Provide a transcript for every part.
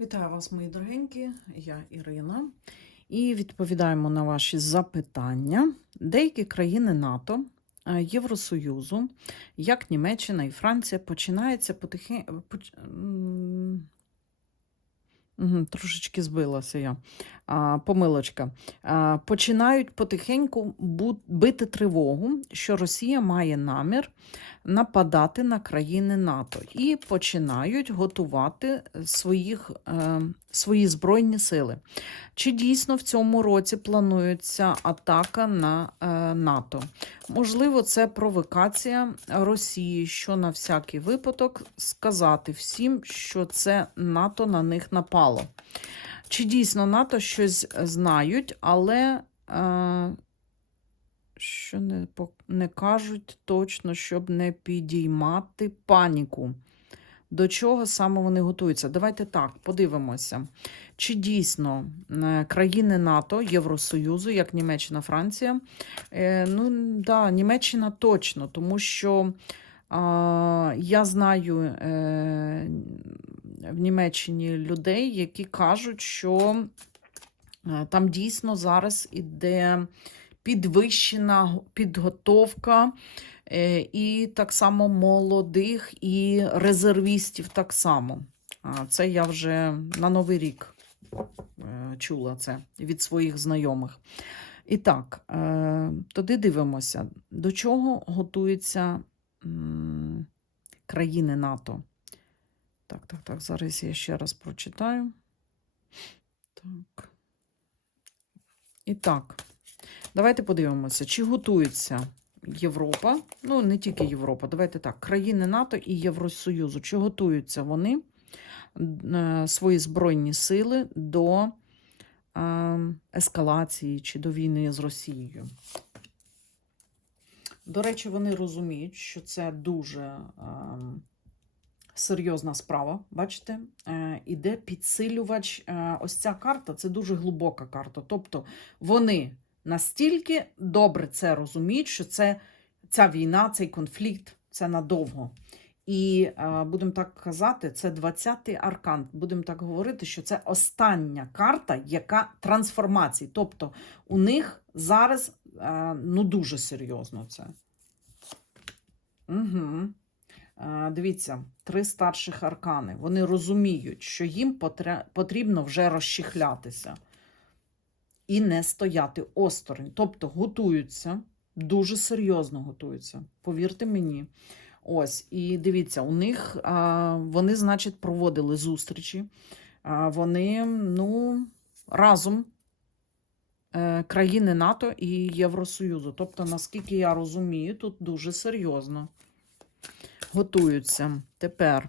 Вітаю вас, мої дорогенькі, я Ірина. І відповідаємо на ваші запитання. Деякі країни НАТО, е, Євросоюзу, як Німеччина і Франція, починаються потихи... Поч... трошечки збилася я. Помилочка. Починають потихеньку бити тривогу, що Росія має намір нападати на країни НАТО і починають готувати своїх, е, свої збройні сили. Чи дійсно в цьому році планується атака на е, НАТО? Можливо, це провокація Росії, що на всякий випадок сказати всім, що це НАТО на них напало. Чи дійсно НАТО щось знають, але е, що не, не кажуть точно, щоб не підіймати паніку. До чого саме вони готуються? Давайте так, подивимося. Чи дійсно е, країни НАТО, Євросоюзу, як Німеччина, Франція? Е, ну, да, Німеччина точно, тому що а, я знаю е, в Німеччині людей, які кажуть, що е, там дійсно зараз іде підвищена підготовка е, і так само молодих, і резервістів так само. Це я вже на Новий рік е, чула це від своїх знайомих. І так, тоді дивимося, до чого готуються країни НАТО. Так, так, так, зараз я ще раз прочитаю. Так. І так, давайте подивимося, чи готується Європа, ну не тільки Європа, давайте так, країни НАТО і Євросоюзу, чи готуються вони е, свої збройні сили до е, ескалації чи до війни з Росією. До речі, вони розуміють, що це дуже е, серйозна справа. Бачите, е, іде підсилювач. Е, ось ця карта це дуже глибока карта. Тобто вони настільки добре це розуміють, що це ця війна, цей конфлікт це надовго. І е, будемо так казати, це 20-й аркан. Будемо так говорити, що це остання карта, яка трансформації. Тобто у них зараз ну дуже серйозно це. Угу. Е, Дивіться, три старших аркани. Вони розуміють, що їм потрібно вже розчехлятися і не стояти осторонь. Тобто готуються, дуже серйозно готуються. Повірте мені. Ось, і дивіться, у них вони, значить, проводили зустрічі. Вони ну, разом е, країни НАТО і Євросоюзу. Тобто, наскільки я розумію, тут дуже серйозно готуються. Тепер,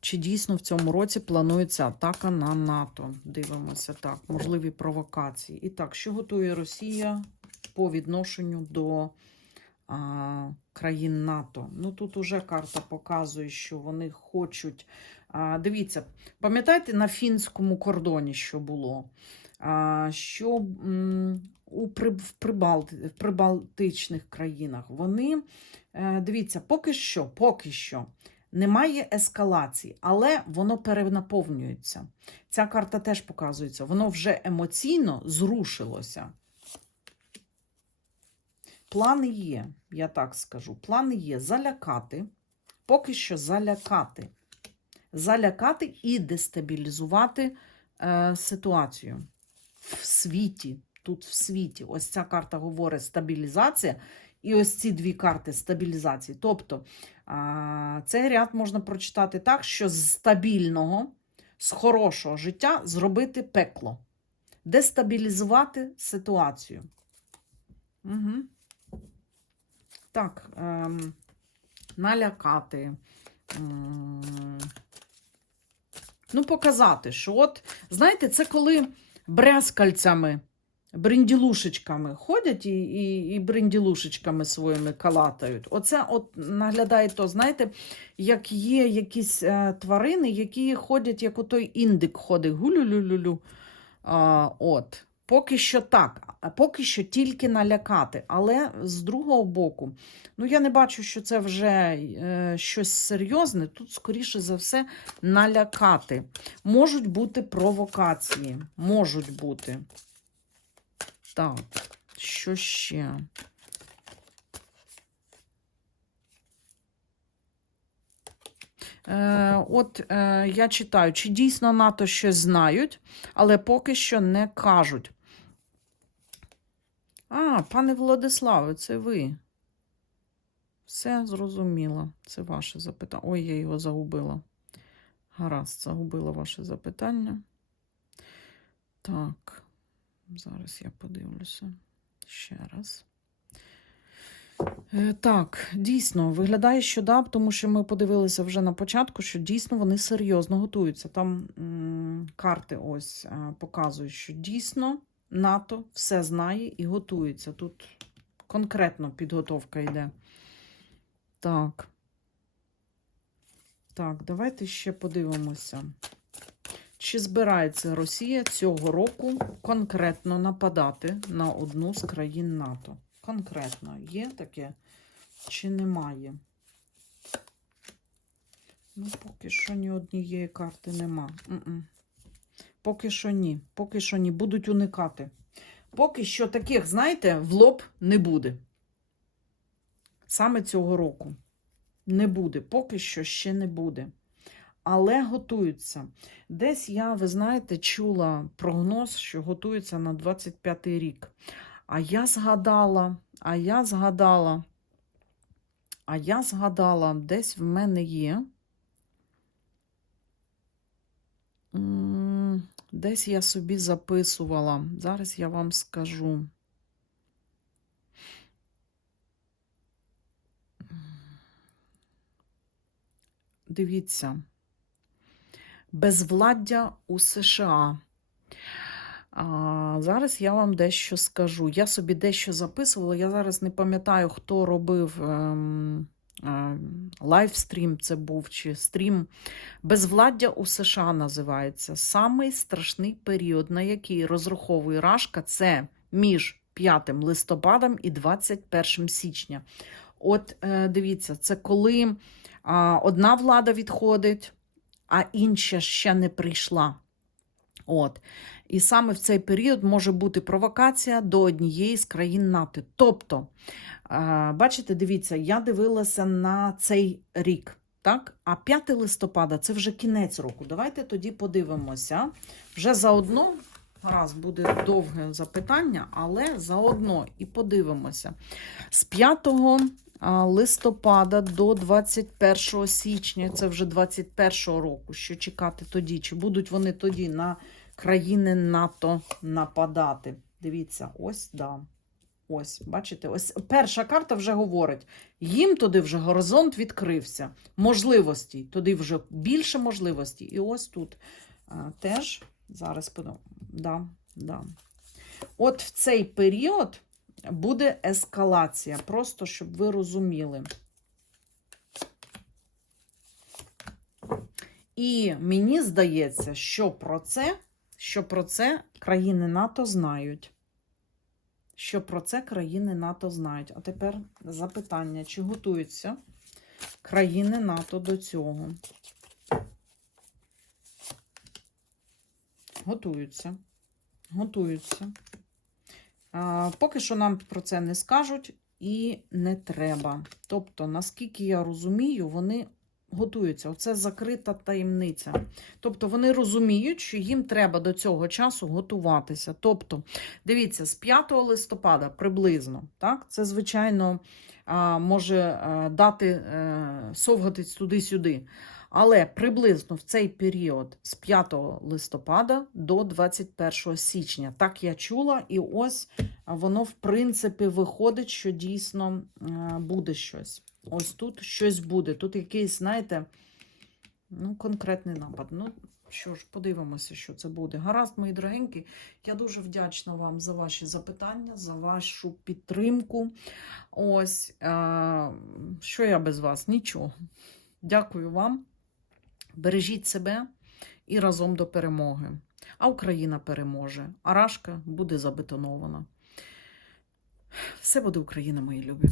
чи дійсно в цьому році планується атака на НАТО? Дивимося так, можливі провокації. І так, що готує Росія по відношенню до а, країн НАТО? Ну тут уже карта показує, що вони хочуть. А, дивіться, пам'ятаєте на фінському кордоні, що було? Що у в Прибалтичних країнах вони, е, дивіться, поки що, поки що немає ескалації, але воно перенаповнюється. Ця карта теж показується, воно вже емоційно зрушилося. Плани є, я так скажу. Плани є залякати, поки що залякати. Залякати і дестабілізувати е, ситуацію в світі. Тут в світі. Ось ця карта говорить стабілізація, і ось ці дві карти стабілізації. Тобто цей ряд можна прочитати так, що з стабільного, з хорошого життя зробити пекло, дестабілізувати ситуацію. Угу. Так, ем, налякати. М, Ну, показати, що от, знаєте, це коли брязкальцями, бренділушечками ходять і, і, і бренділушечками своїми калатають. Оце от наглядає то, знаєте, як є якісь е, тварини, які ходять, як отой індик ходить, гулю-лю-лю-лю. А, от. Поки що так, а поки що тільки налякати. Але з другого боку, ну я не бачу, що це вже е, щось серйозне. Тут, скоріше за все, налякати. Можуть бути провокації. Можуть бути. Так, що ще? Е, от е, я читаю, чи дійсно НАТО щось знають, але поки що не кажуть. А, пане Владиславе, це ви. Все зрозуміло. Це ваше запитання. Ой, я його загубила. Гаразд, загубила ваше запитання. Так, зараз я подивлюся ще раз. Е, Так, дійсно, виглядає, що да, тому що ми подивилися вже на початку, що дійсно вони серйозно готуються. Там м, карти ось е, показують, що дійсно НАТО все знає і готується. Тут конкретно підготовка йде. Так. Так, давайте ще подивимося. Чи збирається Росія цього року конкретно нападати на одну з країн НАТО? Конкретно є таке чи немає? Ну, поки що ні однієї карти нема. М-м. Поки що ні. Поки що ні. Будуть уникати. Поки що таких, знаєте, в лоб не буде. Саме цього року. Не буде. Поки що ще не буде. Але готуються. Десь я, ви знаєте, чула прогноз, що готуються на 25-й рік. А я згадала, а я згадала, а я згадала, десь в мене є. Десь я собі записувала. Зараз я вам скажу. Дивіться. Безвладдя у США. А, зараз я вам дещо скажу. Я собі дещо записувала. Я зараз не пам'ятаю, хто робив ем, ем, лайвстрім, це був чи стрім. Безвладдя у США називається. Самий страшний період, на який розраховує Рашка, це між 5 листопадом і 21 січня. От е, дивіться, це коли одна влада відходить, а інша ще не прийшла. От. І саме в цей період може бути провокація до однієї з країн НАТО. Тобто, бачите, дивіться, я дивилася на цей рік. Так? А 5 листопада це вже кінець року. Давайте тоді подивимося. Вже заодно, раз буде довге запитання, але заодно і подивимося. З 5 а, листопада до 21 січня, це вже 21 року, що чекати тоді, чи будуть вони тоді на країни НАТО нападати. Дивіться, ось да. Ось, бачите, ось перша карта вже говорить: їм туди вже горизонт відкрився. Можливості, туди вже більше можливостей. І ось тут а, теж зараз. Да, да. От в цей період буде ескалація, просто щоб ви розуміли. І мені здається, що про це, що про це країни НАТО знають. Що про це країни НАТО знають. А тепер запитання: чи готуються країни НАТО до цього? Готуються. Готуються. Поки що нам про це не скажуть і не треба. Тобто, наскільки я розумію, вони готуються. Оце закрита таємниця. Тобто вони розуміють, що їм треба до цього часу готуватися. Тобто, дивіться, з 5 листопада приблизно, так, це, звичайно, може дати е, совгатись туди-сюди. Але приблизно в цей період з 5 листопада до 21 січня. Так я чула, і ось воно, в принципі, виходить, що дійсно буде щось. Ось тут щось буде. Тут якийсь, знаєте, ну, конкретний напад. Ну, що ж, подивимося, що це буде. Гаразд, мої дорогенькі, я дуже вдячна вам за ваші запитання, за вашу підтримку. Ось, що я без вас? Нічого. Дякую вам. Бережіть себе і разом до перемоги. а Україна переможе, а Рашка буде забетонована. Все буде Україна, мої любі.